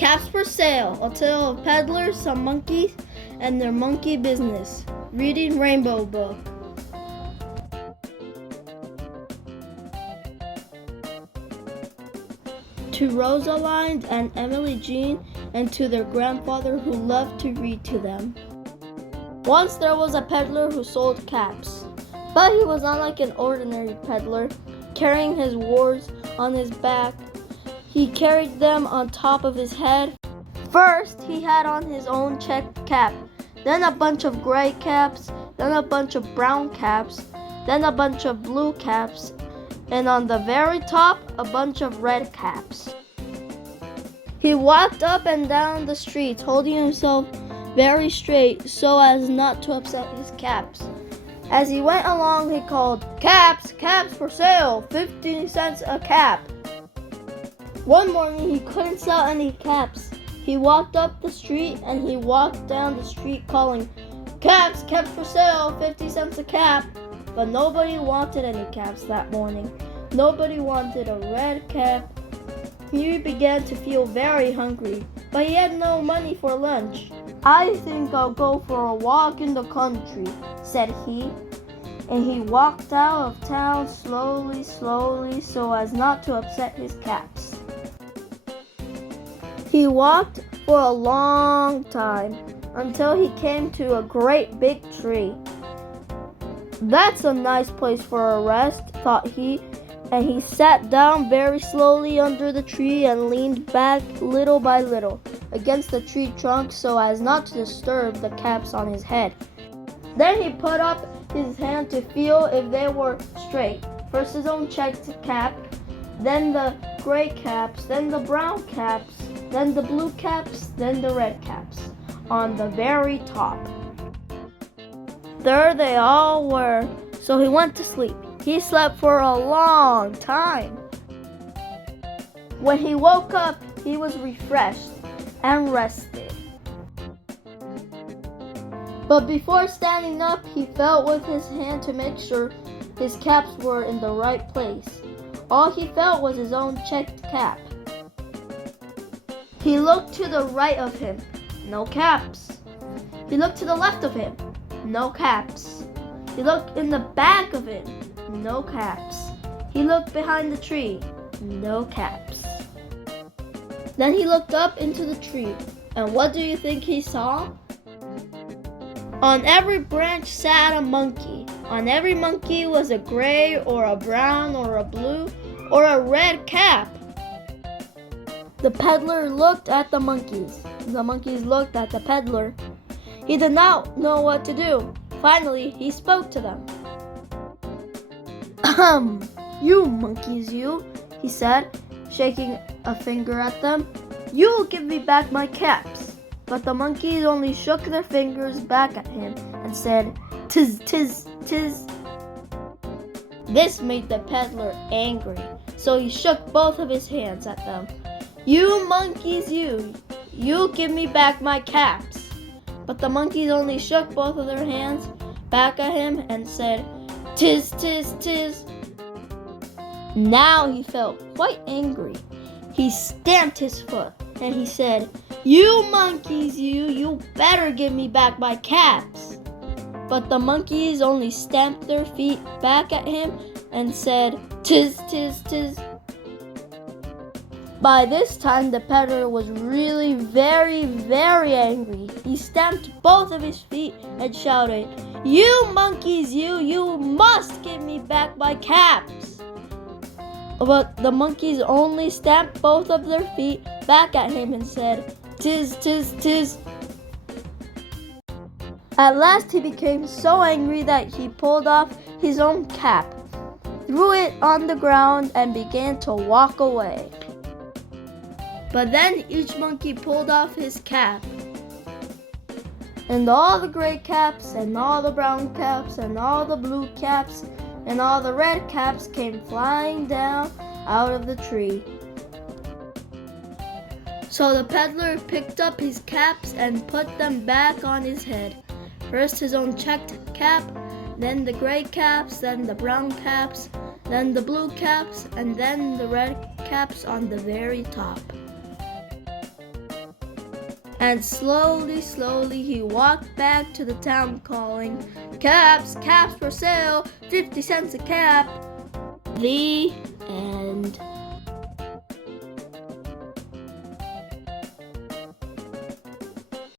Caps for Sale, a tale of peddlers, some monkeys, and their monkey business. Reading Rainbow Book. To Rosaline and Emily Jean, and to their grandfather who loved to read to them. Once there was a peddler who sold caps, but he was not like an ordinary peddler, carrying his wares on his back. He carried them on top of his head. First, he had on his own checked cap, then a bunch of gray caps, then a bunch of brown caps, then a bunch of blue caps, and on the very top, a bunch of red caps. He walked up and down the streets, holding himself very straight so as not to upset his caps. As he went along, he called, "Caps, caps for sale, 50 cents a cap." One morning, he couldn't sell any caps. He walked up the street and he walked down the street calling, "Caps, caps for sale, 50 cents a cap." But nobody wanted any caps that morning. Nobody wanted a red cap. He began to feel very hungry, but he had no money for lunch. "I think I'll go for a walk in the country," said he. And he walked out of town slowly, so as not to upset his caps. He walked for a long time until he came to a great big tree. "That's a nice place for a rest," thought he, and he sat down very slowly under the tree and leaned back little by little against the tree trunk so as not to disturb the caps on his head. Then he put up his hand to feel if they were straight. First his own checked cap, then the gray caps, then the brown caps, then the blue caps, then the red caps on the very top. There they all were, so he went to sleep. He slept for a long time. When he woke up, he was refreshed and rested. But before standing up, he felt with his hand to make sure his caps were in the right place. All he felt was his own checked cap. He looked to the right of him, no caps. He looked to the left of him, no caps. He looked in the back of him, no caps. He looked behind the tree, no caps. Then he looked up into the tree, and what do you think he saw? On every branch sat a monkey. On every monkey was a gray or a brown or a blue or a red cap. The peddler looked at the monkeys. The monkeys looked at the peddler. He did not know what to do. Finally, he spoke to them. "Ahem, you monkeys, you," he said, shaking a finger at them. "You'll give me back my caps." But the monkeys only shook their fingers back at him and said, "Tis, tis, tis." This made the peddler angry, so he shook both of his hands at them. "You monkeys, you give me back my caps." But the monkeys only shook both of their hands back at him and said, "Tis, tis, tis." Now he felt quite angry. He stamped his foot and he said, "You monkeys, you better give me back my caps." But the monkeys only stamped their feet back at him and said, "Tis, tis, tis." By this time, the peddler was really very, very angry. He stamped both of his feet and shouted, "You monkeys, you must give me back my caps." But the monkeys only stamped both of their feet back at him and said, "Tis, tis, tis." At last he became so angry that he pulled off his own cap, threw it on the ground, and began to walk away. But then each monkey pulled off his cap, and all the gray caps, and all the brown caps, and all the blue caps, and all the red caps came flying down out of the tree. So the peddler picked up his caps and put them back on his head. First his own checked cap, then the gray caps, then the brown caps, then the blue caps, and then the red caps on the very top. And slowly, slowly he walked back to the town calling, "Caps, caps for sale, 50 cents a cap." The end.